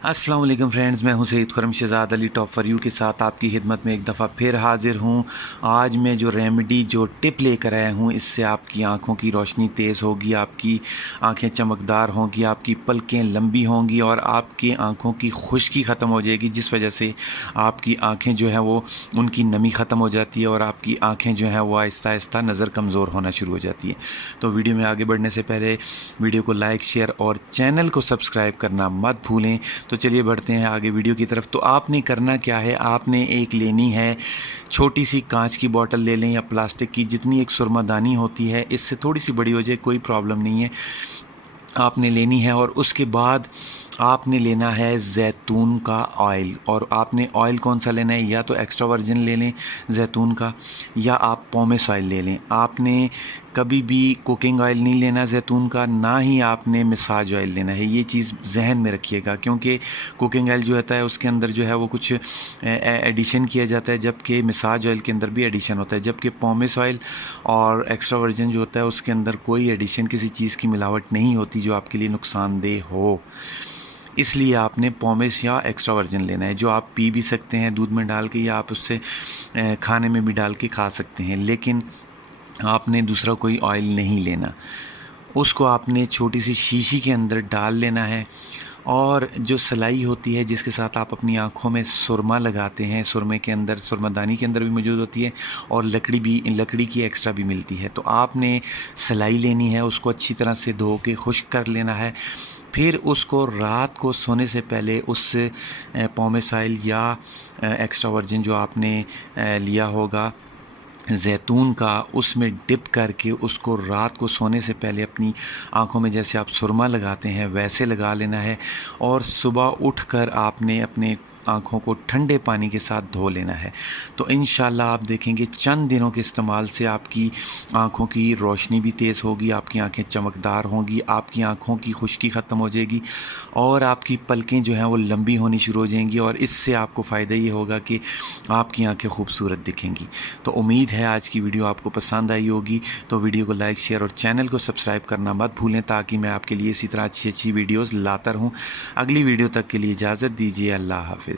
अस्सलाम वालेकुम फ्रेंड्स, मैं हूं Saeed Khurram Shahzad Ali top for you के साथ आपकी खिदमत में एक दफ़ा फिर हाजिर हूं। आज मैं जो रेमेडी जो टिप लेकर आया हूं, इससे आपकी आंखों की रोशनी तेज़ होगी, आपकी आंखें चमकदार होंगी, आपकी पलकें लंबी होंगी और आपकी आंखों की खुश्की ख़त्म हो जाएगी, जिस वजह से आपकी आंखें जो हैं वो उनकी नमी ख़त्म हो जाती है और आपकी आंखें जो हैं वो आहिस्ता आहिस्ता नज़र कमज़ोर होना शुरू हो जाती है। तो वीडियो में आगे बढ़ने से पहले वीडियो को लाइक, शेयर और चैनल को सब्सक्राइब करना मत भूलें। तो चलिए बढ़ते हैं आगे वीडियो की तरफ। तो आपने करना क्या है, आपने एक लेनी है छोटी सी कांच की बोतल ले लें या प्लास्टिक की, जितनी एक सुरमादानी होती है, इससे थोड़ी सी बड़ी हो जाए कोई प्रॉब्लम नहीं है, आपने लेनी है। और उसके बाद आपने लेना है ज़ैतून का ऑयल। और आपने ऑयल कौन सा लेना है, या तो एक्स्ट्रा वर्जिन ले लें ज़ैतून का, या आप पोमेस ऑयल ले लें। आपने कभी भी कुकिंग ऑयल नहीं लेना ज़ैतून का, ना ही आपने मसाज ऑयल लेना है। ये चीज़ जहन में रखिएगा, क्योंकि कुकिंग ऑयल जो होता है उसके अंदर जो है वो कुछ एडिशन किया जाता है, जबकि मसाज ऑयल के अंदर भी एडिशन होता है। जबकि पोमेस ऑयल और एक्स्ट्रा वर्जिन जो होता है उसके अंदर कोई एडिशन, किसी चीज़ की मिलावट नहीं होती जो आपके लिए नुकसानदेह हो। इसलिए आपने पोमेस या एक्स्ट्रा वर्जिन लेना है, जो आप पी भी सकते हैं दूध में डाल के, या आप उससे खाने में भी डाल के खा सकते हैं। लेकिन आपने दूसरा कोई ऑयल नहीं लेना। उसको आपने छोटी सी शीशी के अंदर डाल लेना है। और जो सलाई होती है जिसके साथ आप अपनी आँखों में सुरमा लगाते हैं, सुरमे के अंदर, सुरमादानी के अंदर भी मौजूद होती है, और लकड़ी की एक्स्ट्रा भी मिलती है। तो आपने सलाई लेनी है, उसको अच्छी तरह से धो के खुश्क कर लेना है। फिर उसको रात को सोने से पहले उस पोमेस ऑयल या एक्स्ट्रा वर्जिन जो आपने लिया होगा ज़ैतून का, उसमें डिप करके उसको रात को सोने से पहले अपनी आँखों में जैसे आप सुरमा लगाते हैं वैसे लगा लेना है। और सुबह उठकर आपने अपने आँखों को ठंडे पानी के साथ धो लेना है। तो इंशाल्लाह आप देखेंगे चंद दिनों के इस्तेमाल से आपकी आँखों की रोशनी भी तेज़ होगी, आपकी आँखें चमकदार होंगी, आपकी आँखों की खुश्की ख़त्म हो जाएगी और आपकी पलकें जो हैं वो लंबी होनी शुरू हो जाएंगी। और इससे आपको फ़ायदा ये होगा कि आपकी आँखें खूबसूरत दिखेंगी। तो उम्मीद है आज की वीडियो आपको पसंद आई होगी। तो वीडियो को लाइक, शेयर और चैनल को सब्सक्राइब करना मत भूलें, ताकि मैं आपके लिए इसी तरह अच्छी अच्छी वीडियोज़ लाता रहूँ। अगली वीडियो तक के लिए इजाज़त दीजिए। अल्लाह हाफ़िज़।